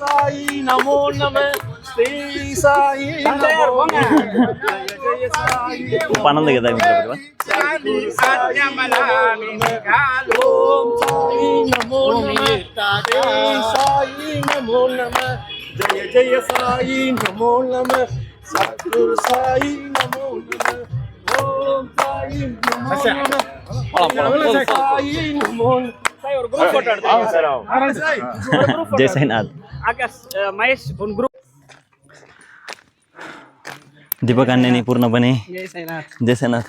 సాయి నమో నమః శ్రీ సాయి నమో నమః జయ సాయి పనంద కదా మీకు సాయి నమో నమః సాయి నమో నమః జయ జయ సాయి నమో నమః సద్గురు సాయి నమో నమః ఓం సాయి నమో నమః సాయి నమో సాయి ఒక గ్రూప్ ఫోటో जय साईनाथ आकाश महेश फोन ग्रुप दीपक अण्णांनी पूर्णपणे जय साईनाथ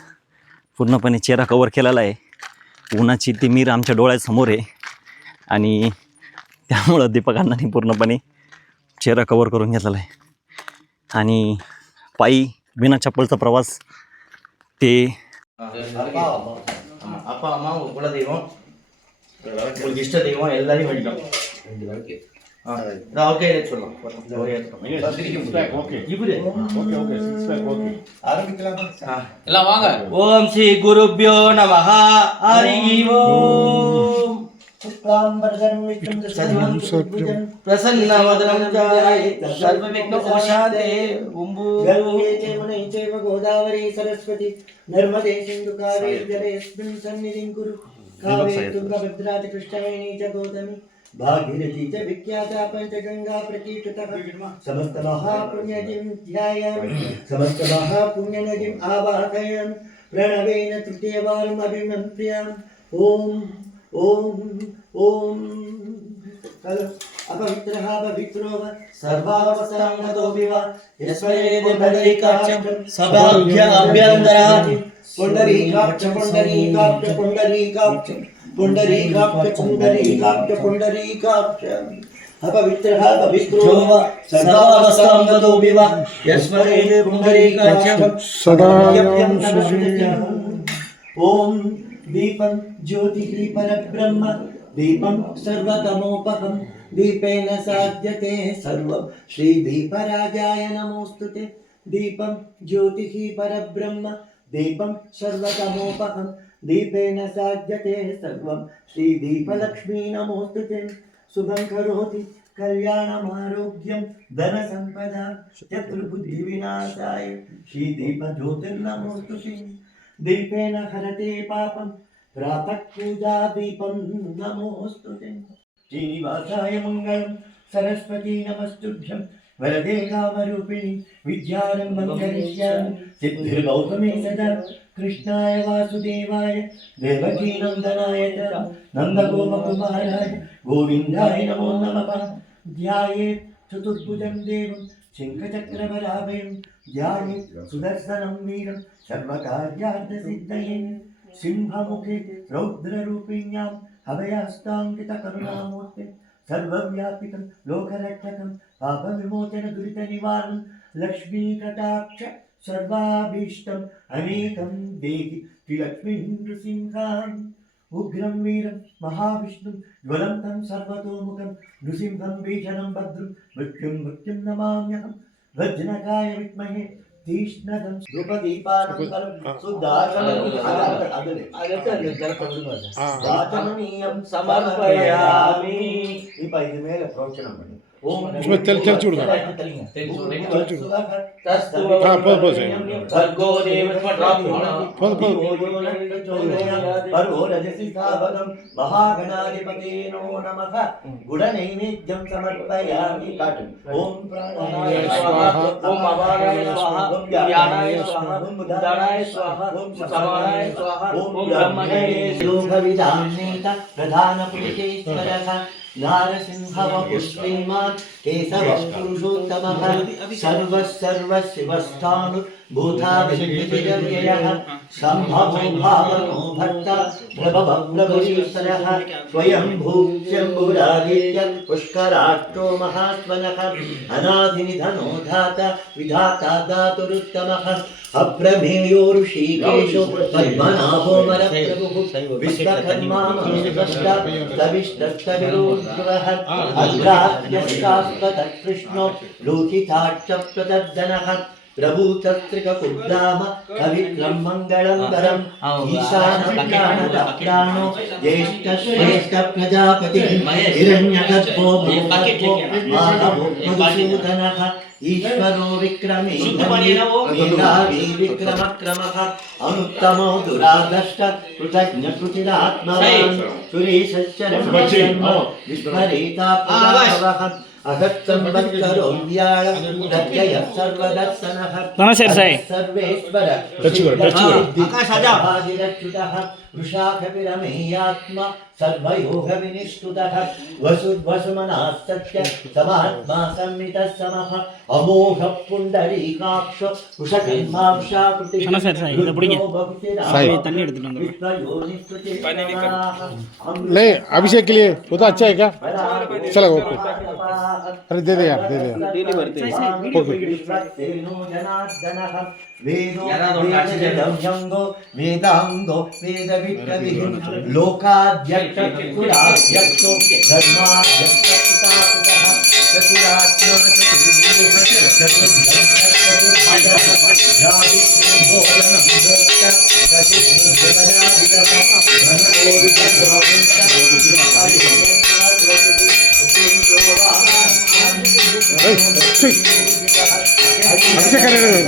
पूर्णपणे चेहरा कवर केलेला आहे. उन्हाची तिमीर आमच्या डोळ्यासमोर आहे आणि त्यामुळं दीपक अण्णांनी पूर्णपणे चेहरा कवर करून घेतलेला आहे. आणि पायी बिना चप्पलचा प्रवास ते அப்பா அம்மா உங்கள் குலதெய்வம் உங்களுக்கு இஷ்ட தெய்வம் எல்லாரையும் வேண்டிக்கும் ஓகே சொல்லலாம் எல்லாம் வாங்க. ஓம் ஸ்ரீ குருப்யோ நமஹ ஹரி ஓம் प्रसन्नवदनं ध्याये सर्वविघ्नोपशान्ते गोदावरी सरस्वती नर्मदे सिन्धु कावेरी जलेऽस्मिन् सन्निधिं कुरु कावेरी तुङ्गभद्रा च कृष्णवेणी च गोदावरी भागीरथी च विख्याता पञ्चगङ्गा प्रकीर्तितः समस्त महापुण्यजिं ध्यायामि समस्त महापुण्यनदिम् आवाहयामि प्रणवेन तृतीयवारम् अभिमन्त्र्यामि ॐ ॐ ॐ अपवित्रः पवित्रो वा सर्वावस्थाङ्गतो विवा यस्मैते बलिकाक्षं सभाभ्याभ्यन्तरात् पुण्डरीकाक्ष पुण्डरीकाक्ष पुण्डरीकाक्ष पुण्डरीकाक्ष पुण्डरीकाक्ष पुण्डरीकाक्ष अपवित्रः पवित्रो वा सर्वावस्थाङ्गतो विवा यस्मैते पुण्डरीकाक्षं सभाभ्याभ्यन्तरात् ॐ दीपं ज्योतिः परब्रह्म दीपं सर्वतमोपहं दीपेन साध्यते सर्वं श्रीदीपराजाय नमोस्तुते दीपं ज्योतिः परब्रह्म दीपं सर्वतमोपहं दीपेन साध्यते सर्वं श्रीदीपलक्ष्मी नमोस्तुते शुभं करोति कल्याणमारोग्यं धनसम्पदा चतुर्बुद्धिविनाशाय श्रीदीपज्योतिर्नमोस्तुते दीपेन हरते पापं प्रातः पूजा दीपं नमोस्तुते श्रीनिवासाय मङ्गलं सरस्वती नमस्तुभ्यं वरदे कामरूपिणि विद्यारम्भं करिष्यामि सिद्धिर्गौतमे सदा कृष्णाय वासुदेवाय देवकीनन्दनाय च नन्दगोपकुमाराय गोविन्दाय नमो नमः ध्यायेत् चतुर्भुजं देवं शङ्खचक्रवराभयं ध्यायेत् सुदर्शनं वीरं सर्वकार्यार्थसिद्धये सिंहमुखे रौद्ररूपिण्याम् अभयहस्ताङ्कितकरुणामूर्ते सर्वव्यापितं लोकरक्षकं पापविमोचनदुरितनिवारणं लक्ष्मीकटाक्ष सर्वाभीष्टम् अनेकं देहि श्रीलक्ष्मीं नृसिंहाम् उग्रं वीरं महाविष्णुं ज्वलन्तं सर्वतोमुखं नृसिंहं भीषणं भद्रं मृत्युं नमाम्यहं वज्रकाय विद्महे तीक्ष्णदं द्रुपदीपानन्दं सुदाचरणीयं समर्पयामि இப்போ இது மேல பிரவச்சனம் பண்ணு ஓம் தெளிச்சு விடுங்க भर्गो देवस्मरामो महागणाधिपते नमो नमः गुडनैवेद्यं समर्पयामि ओम प्राणाय स्वाहा ओम अपानाय स्वाहा ओम ज्ञानाय स्वाहा ओम बुद्धानाय स्वाहा ओम समानाय स्वाहा ओम ब्रह्मणे योगविदान्नेत प्रधानपुरुषेश्वरः नारसिंहवपुष्पीमान् केशवः पुरुषोत्तमः सर्वशिवस्थानुभूताभिर्यः सम्भवो भावनो भर्ता प्रभवप्रभुरीश्वरः स्वयंभू शम्भुरादित्य पुष्कराट्टो महात्मनः अनादिनिधनो धाता विधाता दातुरुत्तमः अप्रमेयो ऋषिकेशो पद्मनाभो मरप्रभुः विश्वकर्मा मनुष्यष्टा तविष्टस्तविरोद्भवः अग्राह्यस्तास्पदः कृष्णो लोहिताच्च प्रदर्दनः प्रभूतत्रिकपुद्राम कवित्रं मङ्गलंबरम् ईशानप्राणो ज्येष्ठ प्रजापतिः हिरण्यगर्भो माधवो मधुसूदनः ईश्वरो विक्रमे मेधावी विक्रमक्रमः अनुत्तमो दुरादष्ट कृतज्ञकृतिरात्मवान् सुरेशश्चरणो विस्मरेता पुरावः अगत्संवत्सरो व्याळ प्रत्ययः सर्वदर्शनः सर्वेश्वर आकाशादिरच्युतः वृषाखपिरमेयात्मा सर्वयोगविनिष्ठुतः वसुमनास्तस्य समात्मा संमितः समः अमोघ पुण्डरीकाक्ष कुशकर्मांशाकृतिः नहीं अभिषेक के लिए वो तो अच्छा है क्या चलो ओके अरे दे दे यार दे दे ओके वेदो वेदांगो वेदविक्रमिः लोकाध्यक्षो धर्माध्यक्षः चतुरात्मा अभिषेक करने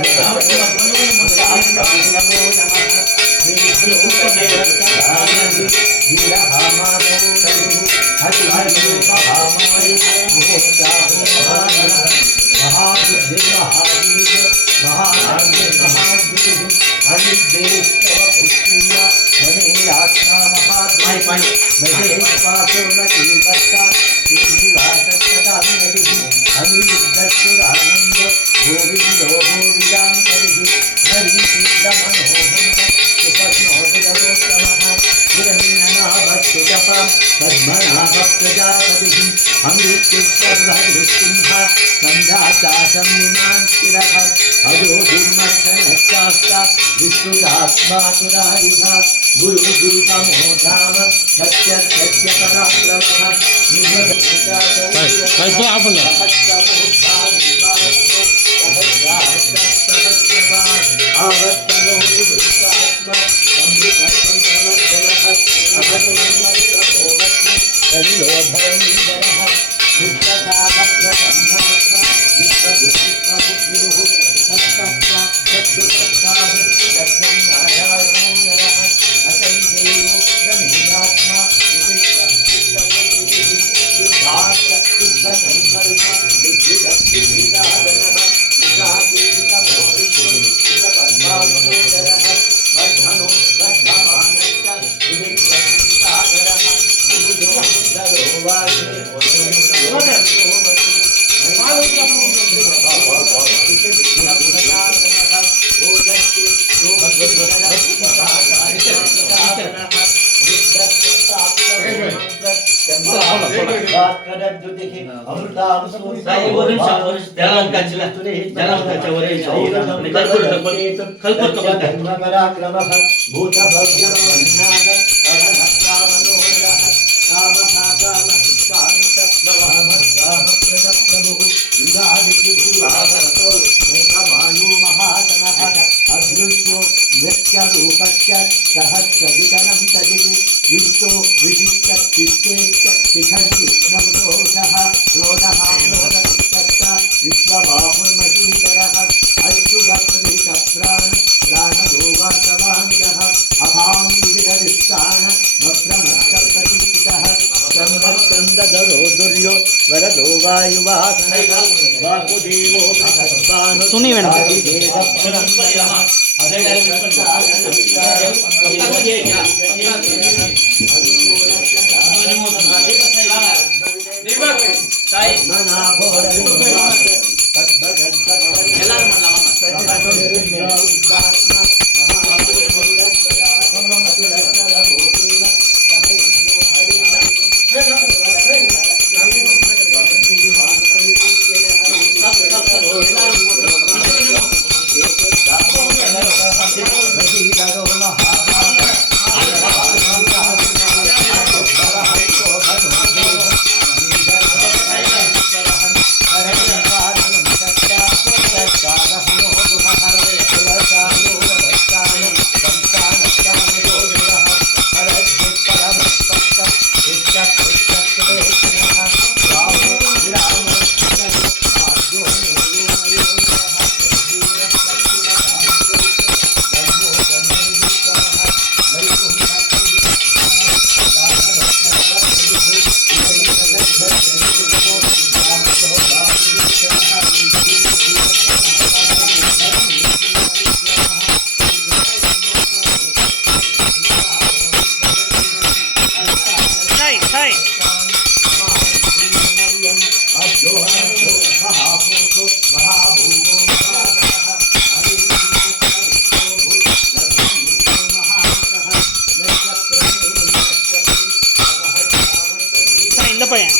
இந்த பையன்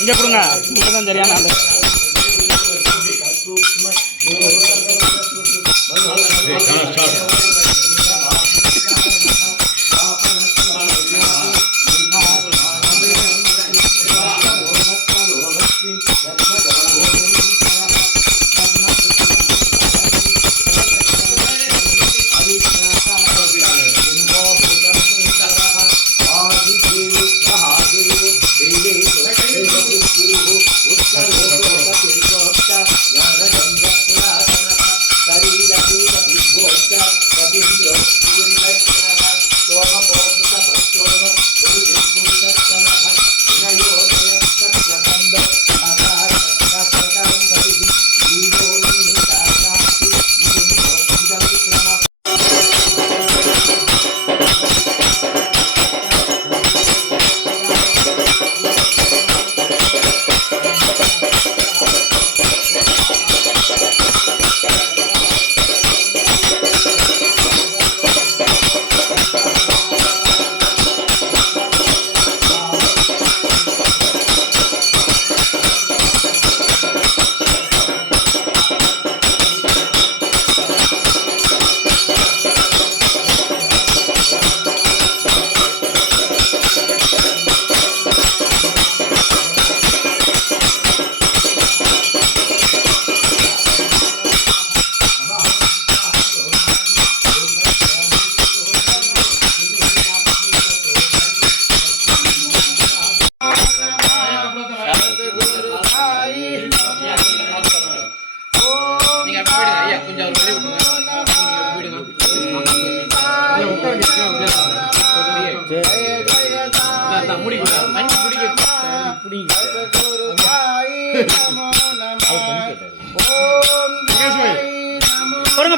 இங்க கொடுங்க, தான் சரியான ஆளு.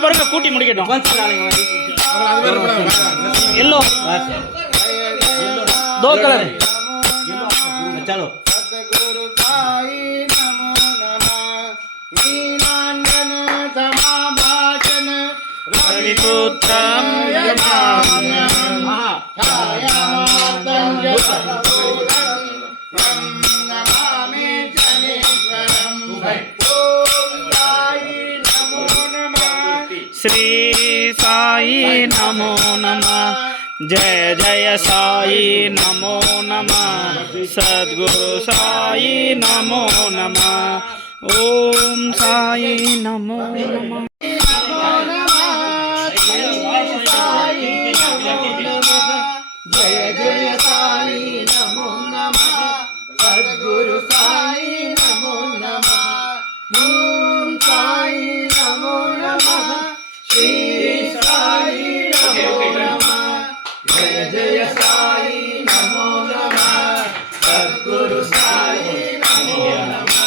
பொறுங்க கூட்டி முடிக்கட்டும். எல்லோ दो कलर चलो रविपुत्रं श्री साई नमो नमः। जय जय साई नमो नमः। सद्गुरु साई नमो नमः। ओम साई नमो नमः। जय जय साई नमो नमः। सद्गुरु साई नमो नमः। ओम साई नमो नमः। श्री साई नमो नमः। जय जय साई नमो नमः। सद्गुरु साई नमो नमः।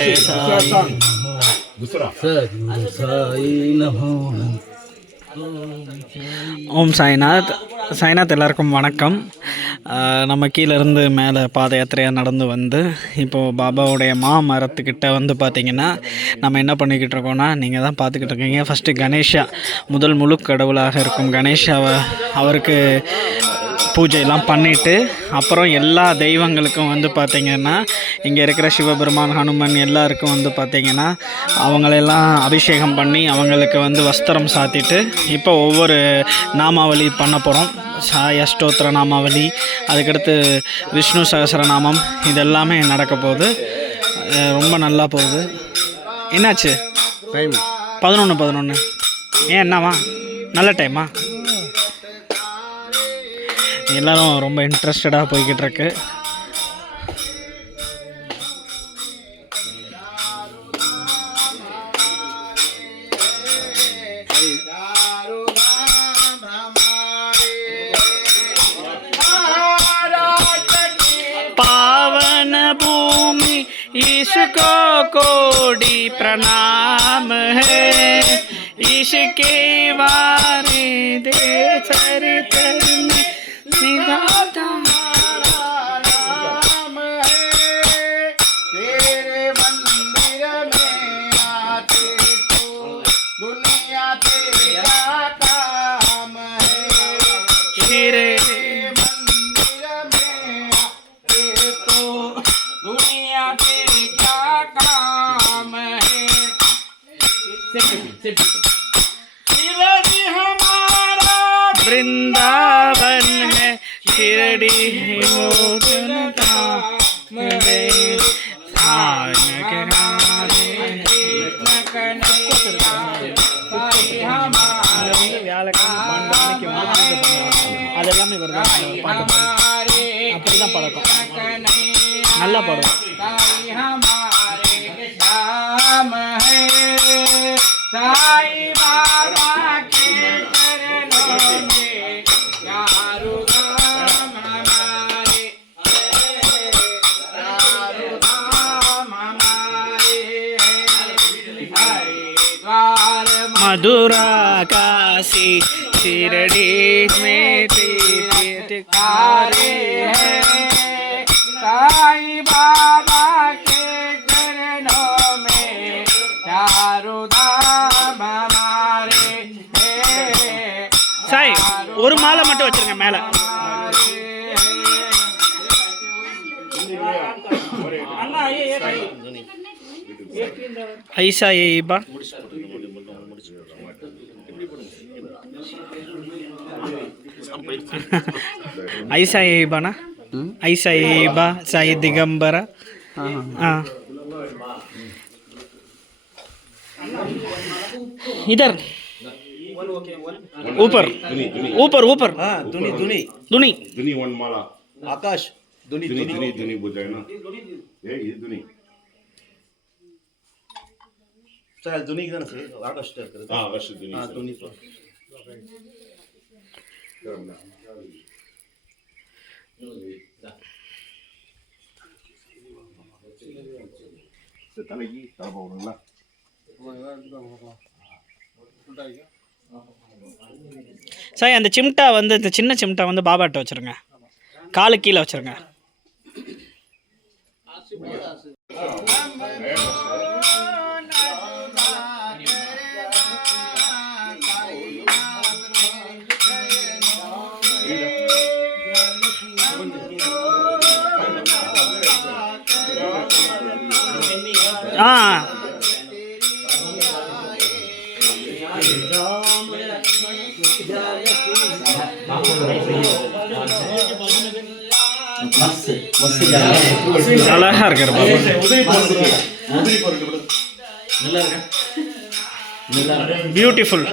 ஓம் சாய்நாத். சாய்நாத் எல்லாருக்கும் வணக்கம். நம்ம கீழேருந்து மேலே பாத யாத்திரையாக நடந்து வந்து இப்போது பாபாவுடைய மாமரத்துக்கிட்ட வந்து பார்த்திங்கன்னா நம்ம என்ன பண்ணிக்கிட்டு இருக்கோம்னா, நீங்கள் தான் பார்த்துக்கிட்டு இருக்கீங்க. ஃபஸ்ட்டு கணேஷா, முதல் முழு கடவுளாக இருக்கும் கணேஷாவை அவருக்கு பூஜையெல்லாம் பண்ணிவிட்டு அப்புறம் எல்லா தெய்வங்களுக்கும் வந்து பார்த்திங்கன்னா இங்கே இருக்கிற சிவபெருமான், ஹனுமன் எல்லாருக்கும் வந்து பார்த்திங்கன்னா அவங்களெல்லாம் அபிஷேகம் பண்ணி அவங்களுக்கு வந்து வஸ்திரம் சாத்திட்டு இப்போ ஒவ்வொரு நாமாவளி பண்ண போகிறோம். சாய் அஷ்டோத்திர நாமாவளி, அதுக்கடுத்து விஷ்ணு சகஸ்ரநாமம், இதெல்லாமே நடக்க போகுது. ரொம்ப நல்லா போகுது. என்னாச்சு? டைம் 11 ஏன் என்னவா? நல்ல டைமா? எல்லோரும் ரொம்ப இன்ட்ரெஸ்டடாக போய்கிட்டு இருக்கு. पावन भूमि इसको कोटि प्रणाम है, इसके वारे दे चरित्र में निगाता राम है। तेरे मंदिर में आते तो दुनिया तेरा काम है। तेरे मंदिर में आते तो दुनिया तेरा काम है। शिरडी हमारा वृंदावन है, शिरडी मोचन धाम है। அதெல்லாமே வருது பாட்டு, அப்படிதான் பழக்கம். நல்லா பாடும். साई बाबा के चरणों में चारों धाम हमारे, चारों धाम हमारे। हरिद्वार, मथुरा, काशी, शिरडी में तीर्थकारे हैं। साई बाबा के चरणों में चारों धाम हमारे। சாய், ஒரு மாலை மட்டும் வச்சிருங்க மேல. ஐசா ஏபா ஐசா ஏபானா, ஐசா ஏபா, சாய் திகம்பரா. इधर ऊपर ऊपर ऊपर दुनी दुनी दुनी दुनी वन माला आकाश दुनी दुनी दुनी दुनी दुनी बोलते हैं ना, ये दुनी। चल दुनी इधर से आकाश कर हाँ आकाश दुनी। हाँ दुनी तो தலைக்கு தலை போடுங்களா? சார், அந்த சிம்டா வந்து இந்த சின்ன சிம்டா வந்து பாபாட்ட வச்சுருங்க, காலு கீழே வச்சுருங்க. ஆ அழகா இருக்காரு பாபா. பியூட்டிஃபுல்.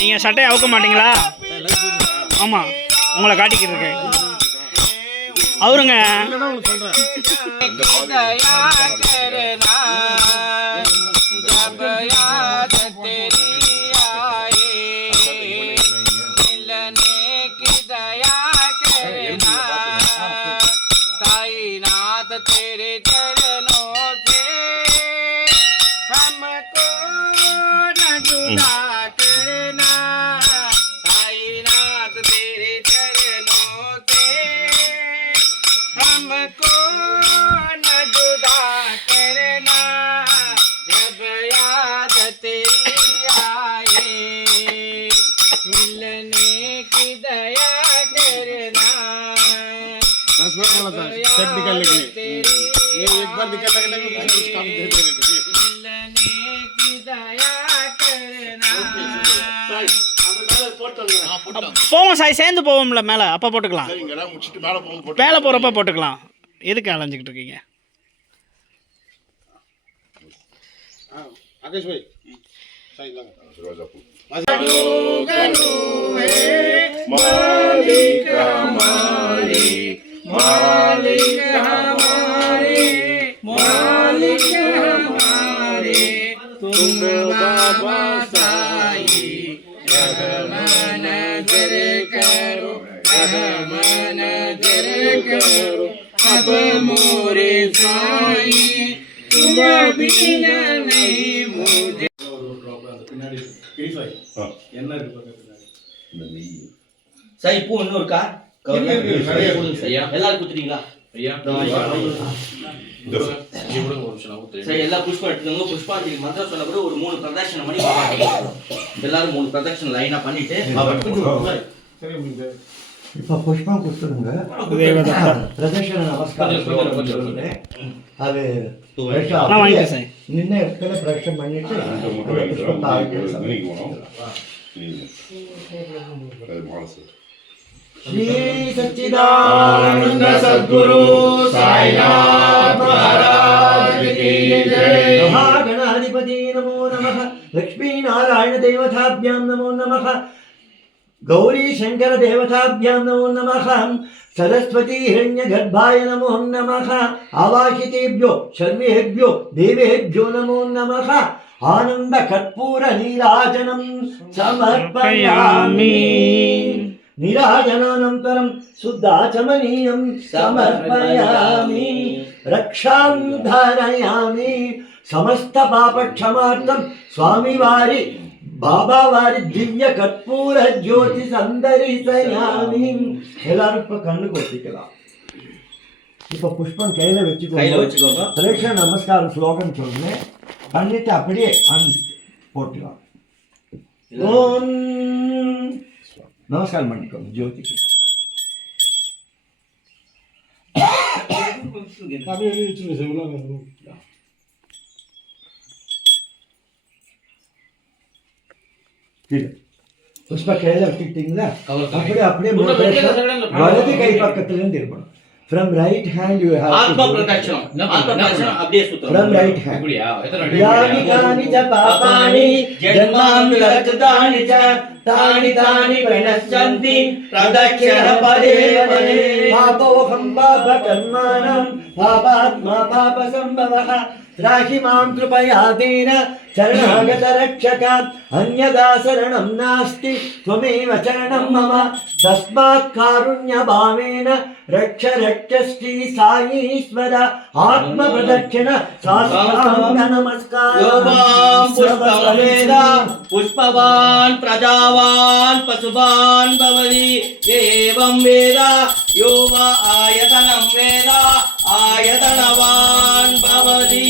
நீங்க சட்டையை அவுக்க மாட்டீங்களா? ஆமா, உங்களை காட்டிக்கிட்டு இருக்கேன். அவருங்க இல்லைன்னா உங்களுக்கு சொல்கிறேன். तेरे चरणों से हमको न जुदा करना, साईनाथ तेरे चरणों से हमको न जुदा करना, जब याद तेरी आए मिलने की दया करना। बस मैं बोला था टेक्निकल निकली, ये एक बार निकल लगे कुछ काम दे देते। போவோம் சாய், சேர்ந்து போவோம்ல மேலே, அப்போ போட்டுக்கலாம். சரிங்களா, முடிச்சுட்டு மேலே போகும் மேலே போகிறப்ப போட்டுக்கலாம். எதுக்கு அலைஞ்சிக்கிட்டு இருக்கீங்க? आकाश भाई सही लगा। मालिक हमारे, मालिक हमारे, मालिक हमारे, तुम बाबा साई, रहमान नजर करो, रहमान नजर करो, अब मोरे साई, तुम बिना नहीं मुझे। சார் இப்போ இன்னும் இருக்கா? எல்லாரும் குத்துறீங்களா? சரி, எல்லா புஷ்பம் எடுத்துக்கோங்க. புஷ்பாஞ்சலி மந்திரம் சொல்ல கூட ஒரு 3 பிரதட்சணம் பண்ணி எல்லாரும் 3 பிரதட்சணம் லைனா பண்ணிட்டு இப்போ புஷ்பம் கொடுத்துருங்க. பிரதர்ஷன நமஸ்காரம் அது நான் வாங்கிட்டேன் சார். நின்ன இடத்துல பிரதர்ஷனம் பண்ணிட்டு श्री सच्चिदानंद सद्गुरु साईनाथ महाराज की जय। महागणाधिपति नमो नमः, लक्ष्मी नारायण देवताभ्यां नमो नमः, गौरी शंकर देवताभ्यां नमो नमः, सरस्वती हिरण्यगर्भाय नमो नमः, आवाहितेभ्यो सर्वेभ्यो देवेभ्यो नमो नमः। आनंद कर्पूर नीराजनं समर्पयामि। नीराजनानन्तरं शुद्धाचमनीयं समर्पयामि। रक्षां धारयामि। समस्त पापक्षमार्थं स्वामी वारी बाबा वारी दिव्य कर्पूर ज्योति संदर्शयामि। எல்லாரும் இப்ப கண்ணு கொத்திக்கலாம். இப்ப புஷ்பம் கையில வச்சுக்கோங்க. பிரதட்சண நமஸ்காரம் ஸ்லோகம் சொல்லுங்க. பண்ணிட்டு அப்படியே போட்டுக்கலாம். ஓம் நமஸ்காரம் பண்ணிக்கோங்க ஜோதிக்கு. புஷ்ப கையில வச்சுக்கிட்டீங்களா? அப்படியே வலது கை பக்கத்துல இருந்து இருக்கணும். From right hand you have ஆத்ம பிரதட்சணம். ஆத்ம பிரதட்சணம் அப்படியே சுத்தணும். From right hand. யானி கானி ச பாபானி ஜன்மாந்தரதானி ச தானி தானி பிரணஷ்யந்தி பிரதட்சண பதே பதே। பாபோஹம் பாப கர்மாணம் பாபாத்மா பாப சம்பவः त्राहि मां कृपयादेन शरणागत रक्षक अन्यदा शरणं नास्ति त्वमेव शरणं मम तस्मात् कारुण्यभावेन रक्ष रक्ष श्री साईश्वर आत्मप्रदक्षिण साष्टांग नमस्कार। पुष्पवेदा पुष्पवान् प्रजावान् पशुवान् भवति एवं वेदा यो वा आयतनं वेदा आयतनवान् भवति।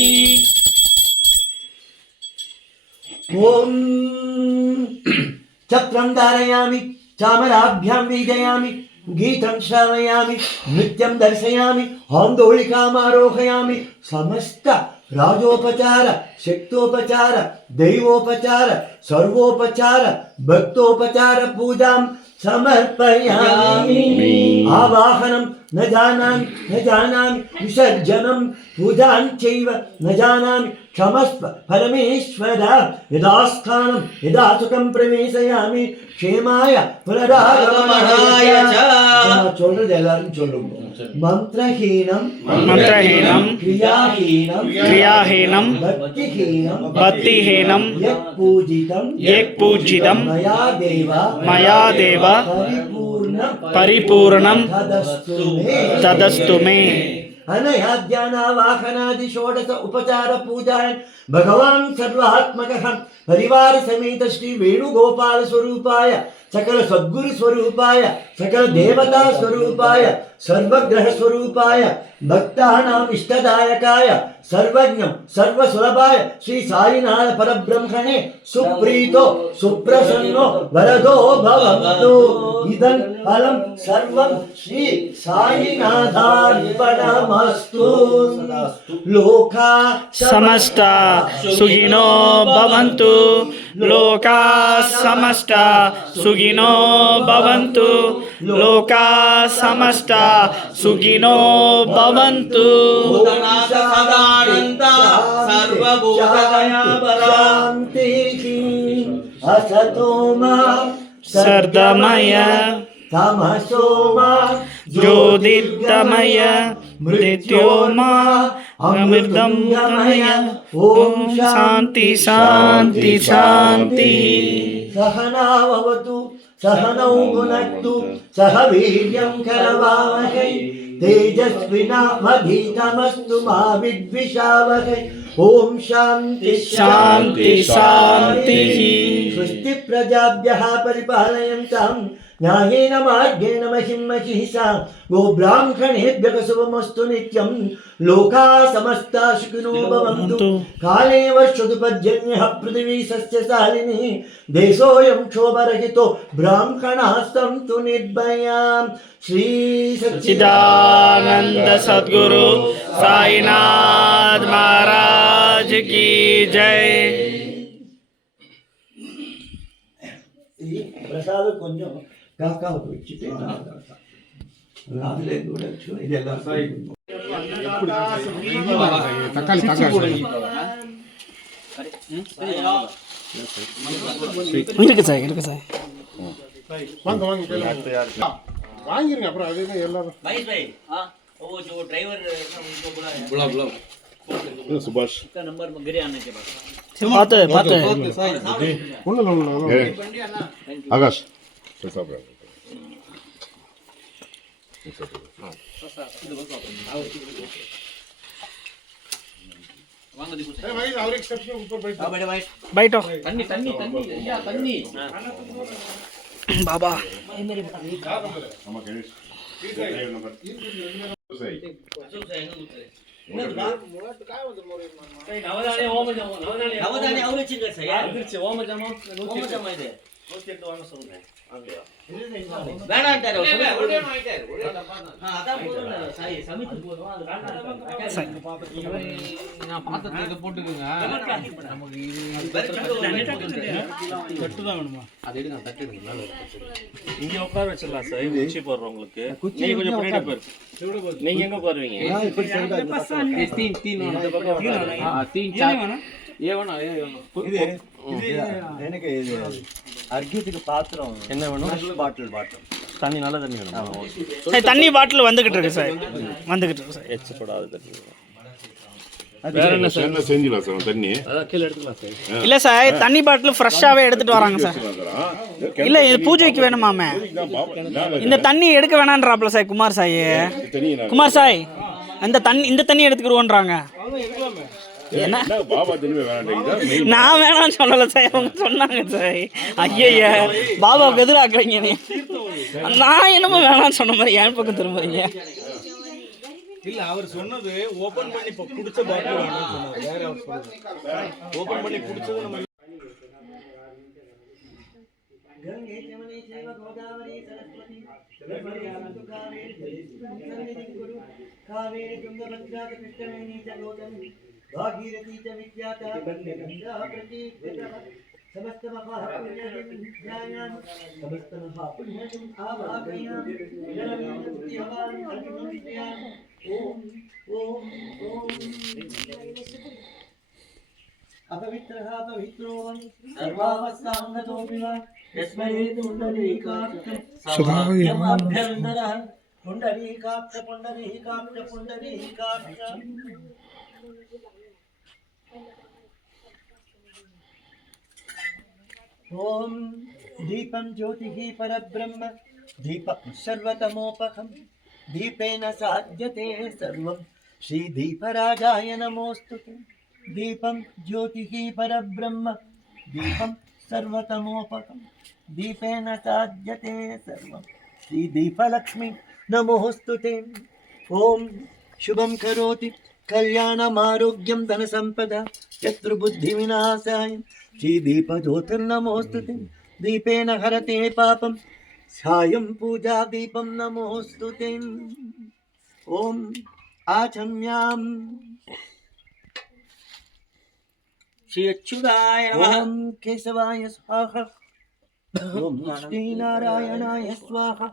ओम छत्रं धारयामि चामराभ्यां वीजयामि गीतं श्रावयामि नृत्यं दर्शयामि आन्दोलिकामारोहयामि समस्त राजोपचार शक्तोपचार दैवोपचार सर्वोपचार भक्तोपचार पूजां समर्पयामि। आवाहनं न जानामि विसर्जनं पूजां चैव न जानामि क्षमस्व परमेश्वर। यदास्थानं यदा सुखं प्रवेशयामि क्षेमाय पुनरागमनाय च நான் சொல்றது எல்லாரும் சொல்லுங்க. மந்திரஹீனம் மந்திரஹீனம் கிரியாஹீனம் கிரியாஹீனம் பக்திஹீனம் பக்திஹீனம் யத் பூஜிதம் ஏக் பூஜிதம் மயா தேவ பரிபூர்ணம் ததஸ்து மே. ததஸ்து மே. अनया ध्यानावाहनादि षोडश उपचार पूजायन् भगवान् सर्वात्मकः परिवार समेत श्री वेणुगोपाल स्वरूपाय सकल सद्गुरु स्वरूपाय सकल देवता स्वरूपाय सर्वग्रह स्वरूपाय भक्तानाम् इष्टदायकाय सर्वज्ञ सर्वसुलभाय श्री साईनाथ परब्रह्मणे सुप्रीतो सुप्रसन्नो वरदो भवन्तु. इदं फलं सर्वं श्री साईनाथार्पणमस्तु. लोका समस्ता सुखिनो भवन्तु. लोका समस्ता सुखिनो भवन्तु. लोका समस्ता सुखिनो भवन्तु. शान्तिः असतो मा सर्वमय तमसो मा ज्योतिर्गमय मृत्योर्मा अमृतं गमय. ॐ शान्ति शान्ति शान्तिः. सहनावतु सहनौ भुनक्तु सह वीर्यं करवावहै तेजस्विनावधीतमस्तु मा विद्विषावहै. ओम शांति शान्ति शान्तिः. स्वस्ति प्रजाभ्यः परिपालयन्तां न्यायेन मार्गेण महिं महिषा गोब्राह्मणेभ्यः शुभमस्तु नित्यं. लोका समस्ता सुखिनो भवन्तु. काले वर्षतु पर्जन्यः पृथिवी सस्यशालिनी देशोऽयं क्षोभरहितो ब्राह्मणाः सन्तु निर्भयाः. श्री सच्चिदानंद सद्गुरु साईनाथ महाराज की जय. பிரசாத கொஞ்சம் காக்காவுக்கு வச்சுட்டு அதுல கூட இதெல்லாம் தக்காளி தக்காளி இருக்கு சார் இருக்கு சார். வாங்க வாங்க வாங்கிருங்க அப்புறம் அது எல்லாரும் सुभाष பார்த்து பார்த்து आकाश बैठो बाबा. இங்கே உட்கார வச்சிடலாம் சார். குச்சி போடுறவங்களுக்கு நீங்க கொஞ்சம் பின்னாடி போயிரு. நீங்க எங்க போடுவீங்க? எனக்கு இது அர்க்கியத்துக்கு பாத்திரம் என்ன வேணும்? பாட்டில் தண்ணி நல்ல தண்ணி வேணும். தண்ணி பாட்டில் வந்துகிட்டு இருக்கு சார், வந்துகிட்டு இருக்கு சார். எச்சு போடாத தண்ணி. வேற என்ன சார் செஞ்சிடலாம் சார் தண்ணி அதான் கீழே எடுத்துக்கலாம் சார். இல்லை சார், தண்ணி பாட்டில் ஃப்ரெஷ்ஷாகவே எடுத்துகிட்டு வராங்க சார். இல்லை இது பூஜைக்கு வேணுமாமே. இந்த தண்ணி எடுக்க வேணான்றாப்ல சார் குமார் சாய். குமார் சாய் இந்த தண்ணி எடுத்துக்கிடுவோன்றாங்க. என்ன நான் வேணாம்னு சொல்லலை சார், அவங்க சொன்னாங்க சார். ஐய பாபாவுக்கு எதிராக்குறீங்க நீ. நான் என்னமோ வேணாம்னு சொன்ன மாதிரி என் பக்கம் திரும்புறீங்க. இல்ல அவர் சொன்னது ஓபன் பண்ணி குடிச்ச பாட்டில் வேணும்னு சொன்னாரு. வேற அவர் சொன்னது ஓபன் பண்ணி குடிச்சது நம்ம गंगे यमुने चैव गोदावरी सरस्वती कावेरी तुंगभद्रा कृष्णवेणी च गोदावरी भागीरथी च विख्याता गंगा प्रतीक्षितः समस्त महापुण्यं समस्त महापुण्यं आवाहयामि जलविद्युति हवान् अर्घ्यं ओम ओम ओम अपवित्रः पवित्रो सर्वावस्थां गतोऽपि वा सदाभ्यन्तरः पुण्डरीकाक्ष पुण्डरीकाक्ष पुण्डरीकाक्ष ॐ दीपं ज्योतिः परब्रह्म दीपं सर्वतमोपहं दीपेन साध्यते सर्वं श्रीदीपराजाय नमोऽस्तुते दीपं ज्योतिः परब्रह्म दीपं सर्वतमोपहं दीपेन साध्यते सर्वं श्रीदीपलक्ष्मी नमोऽस्तुते ॐ शुभं करोति कल्याणमारोग्यं धनसम्पदा यत्र बुद्धिविनाशाय श्रीदीपज्योतिर्नमोऽस्तुते दीपेन हरते पापं सायं पूजा दीपं नमोऽस्तुते ॐ आचम्याम् श्री अच्युताय नमः ॐ केशवाय स्वाहा ॐ श्रीनारायणाय स्वाहा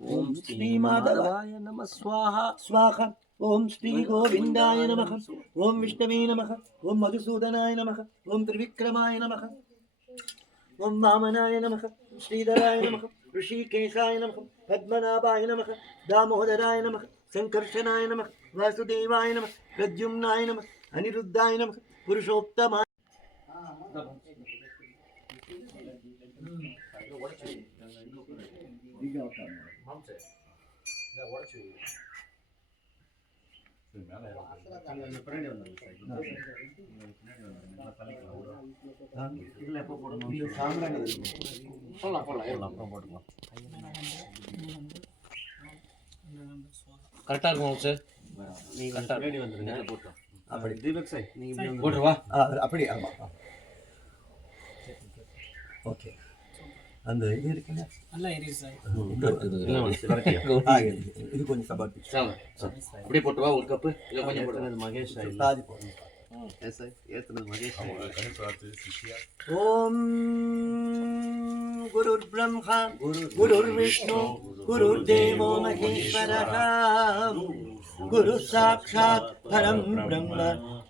ॐ श्रीमाधवाय नमः स्वाहा स्वाहा ॐ श्रीगोविन्दाय नमः ॐ विष्णवे नमः ॐ मधुसूदनाय नमः ॐ त्रिविक्रमाय नमः ॐ वामनाय नमः श्रीधराय नमः ऋषिकेशाय नमः पद्मनाभाय नमः दामोदराय नमः संकर्षणाय नमः वासुदेवाय नमः प्रद्युम्नाय नमः अनिरुद्धाय नमः पुरुषोत्तमाय கரெக்டா இருக்கும் சார் அப்படி போட்டுருவா அப்படி ஆமா ஓகே அந்த இது இருக்குல்ல நல்லா இருக்கு சார். இது கொஞ்சம் சபாட்டி அப்படியே போட்டுவா ஒரு கப்பு இல்ல கொஞ்சம் போட்டு மகேஷ் பாதி போடுங்க ओम गुरुर्ब्रह्मा गुरुर्विष्णु गुरुर्देवो महेश्वरः गुरु साक्षात् परं ब्रह्म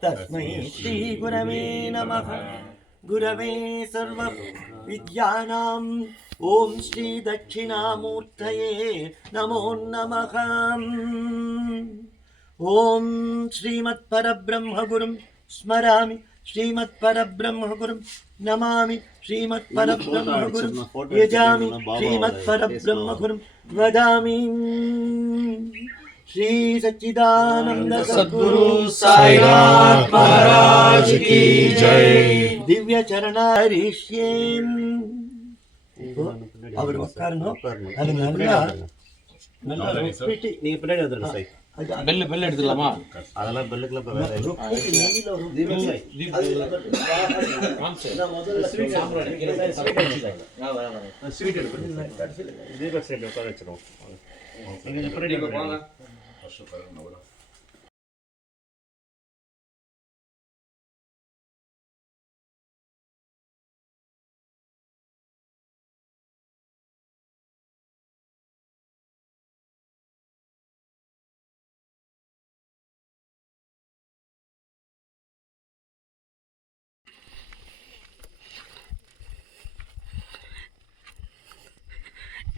तस्मै श्री गुरवे नमः गुरवे सर्व विद्यानां ओम श्री दक्षिणामूर्तये नमो नमः ओम श्रीमत्परब्रह्म गुरुं स्मरामि श्रीमत्परब्रह्म गुरुं नमामि श्रीमत्परब्रह्म गुरुं यजामि श्रीमत्परब्रह्म गुरुं वदामि श्री सच्चिदानंद सद्गुरु साईनाथ महाराज की जय दिव्य चरणारिष्ये அவர் உட்காரணும் அது நல்லா நல்லா ரொப்பிட்டு நீங்க பின்னாடி வந்துருங்க சார். பெல் பெல் எடுத்துக்கலாமா அதெல்லாம் பெல்லுக்குலாம் இப்ப வேற ரொப்பிட்டு நெய்யில ஒரு ஸ்வீட் எடுத்து தீபக் சைடுல உட்கார வச்சிருவோம். நீங்க பின்னாடி வாங்க.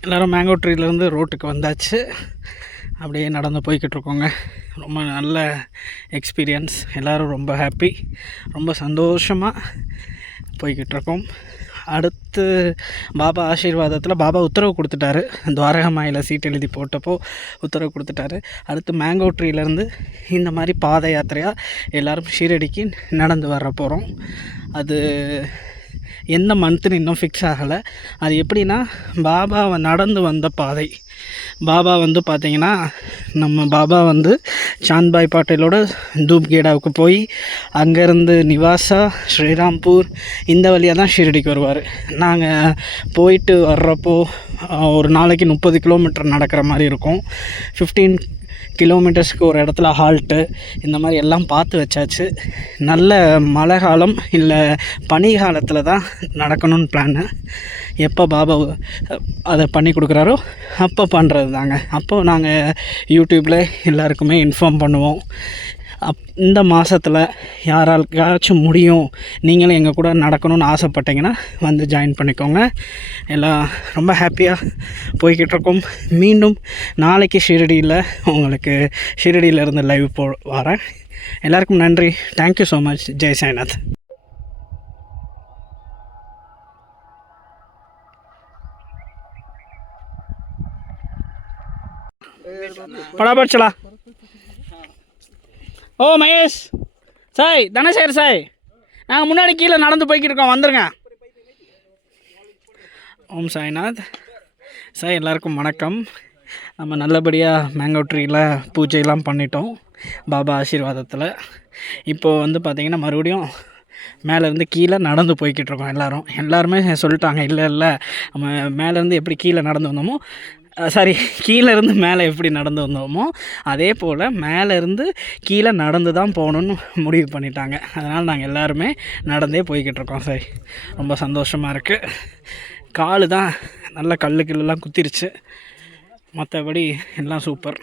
எல்லோரும் மேங்கோ ட்ரீலேருந்து ரோட்டுக்கு வந்தாச்சு. அப்படியே நடந்து போய்கிட்டு இருக்கோங்க. ரொம்ப நல்ல எக்ஸ்பீரியன்ஸ். எல்லோரும் ரொம்ப ஹாப்பி, ரொம்ப சந்தோஷமாக போய்கிட்டுருக்கோம். அடுத்து பாபா ஆசீர்வாதத்தில் பாபா உத்தரவு கொடுத்துட்டாரு. துவாரகமாயில் சீட் எழுதி போட்டப்போ உத்தரவு கொடுத்துட்டாரு. அடுத்து மேங்கோ ட்ரீலேருந்து இந்த மாதிரி பாத யாத்திரையாக எல்லோரும் ஷீரடிக்கு நடந்து வர போகிறோம். அது எந்த மந்த்துன்னு இன்னும் ஃபிக்ஸ் ஆகலை. அது எப்படின்னா பாபாவை நடந்து வந்த பாதை. பாபா வந்து பார்த்திங்கன்னா நம்ம பாபா வந்து சாந்த்பாய் பாட்டேலோட தூப்கேடாவுக்கு போய் அங்கேருந்து நிவாசா ஸ்ரீராம்பூர் இந்த வழியாக தான் ஷீரடிக்கு வருவார். நாங்கள் போயிட்டு வர்றப்போ ஒரு நாளைக்கு 30 கிலோமீட்டர் நடக்கிற மாதிரி இருக்கும். 15 கிலோமீட்டர்ஸ்க்கு ஒரு இடத்துல ஹால்ட்டு இந்த மாதிரி எல்லாம் பார்த்து வச்சாச்சு. நல்ல மழை காலம் இல்லை பனி காலத்தில் தான் நடக்கணும்னு பிளான்னு. எப்போ பாபா அதை பண்ணி கொடுக்குறாரோ அப்போ பண்ணுறது தாங்க. அப்போது நாங்கள் யூடியூப்பில் எல்லாருக்குமே இன்ஃபார்ம் பண்ணுவோம். இந்த மாதத்தில் யாராலுக்காச்சும் முடியும், நீங்களும் எங்கள் கூட நடக்கணும்னு ஆசைப்பட்டீங்கன்னா வந்து ஜாயின் பண்ணிக்கோங்க. எல்லாம் ரொம்ப ஹாப்பியாக போய்கிட்டிருக்கோம். மீண்டும் நாளைக்கு ஷிரடியில் உங்களுக்கு ஷிரடியிலேருந்து லைவ் வரேன். எல்லாருக்கும் நன்றி. Thank you so much. ஜெய் சாய்நாத். படாபட் சலா. ஓ மகேஷ் சாய், தனசேகர் சாய், நாங்கள் முன்னாடி கீழே நடந்து போய்கிட்டு இருக்கோம், வந்துருங்க. ஓம் சாய்நாத். சாய் எல்லாருக்கும் வணக்கம். நம்ம நல்லபடியாக மேங்கோ ட்ரீயில் பூஜையெல்லாம் பண்ணிட்டோம் பாபா ஆசீர்வாதத்தில். இப்போது வந்து பார்த்திங்கன்னா மறுபடியும் மேலேருந்து கீழே நடந்து போய்கிட்டு இருக்கோம். எல்லாருமே சொல்லிட்டாங்க, இல்லை நம்ம மேலேருந்து எப்படி கீழே நடந்து வந்தோமோ, கீழேருந்து மேலே எப்படி நடந்து வந்தோமோ அதே போல் மேலேருந்து கீழே நடந்து தான் போகணுன்னு முடிவு பண்ணிட்டாங்க. அதனால் நாங்கள் எல்லாருமே நடந்தே போய்கிட்டு இருக்கோம். சரி, ரொம்ப சந்தோஷமாக இருக்குது. கால் தான் நல்ல கல்லுக்கெல்லாம் குத்திருச்சு, மற்றபடி எல்லாம் சூப்பர்.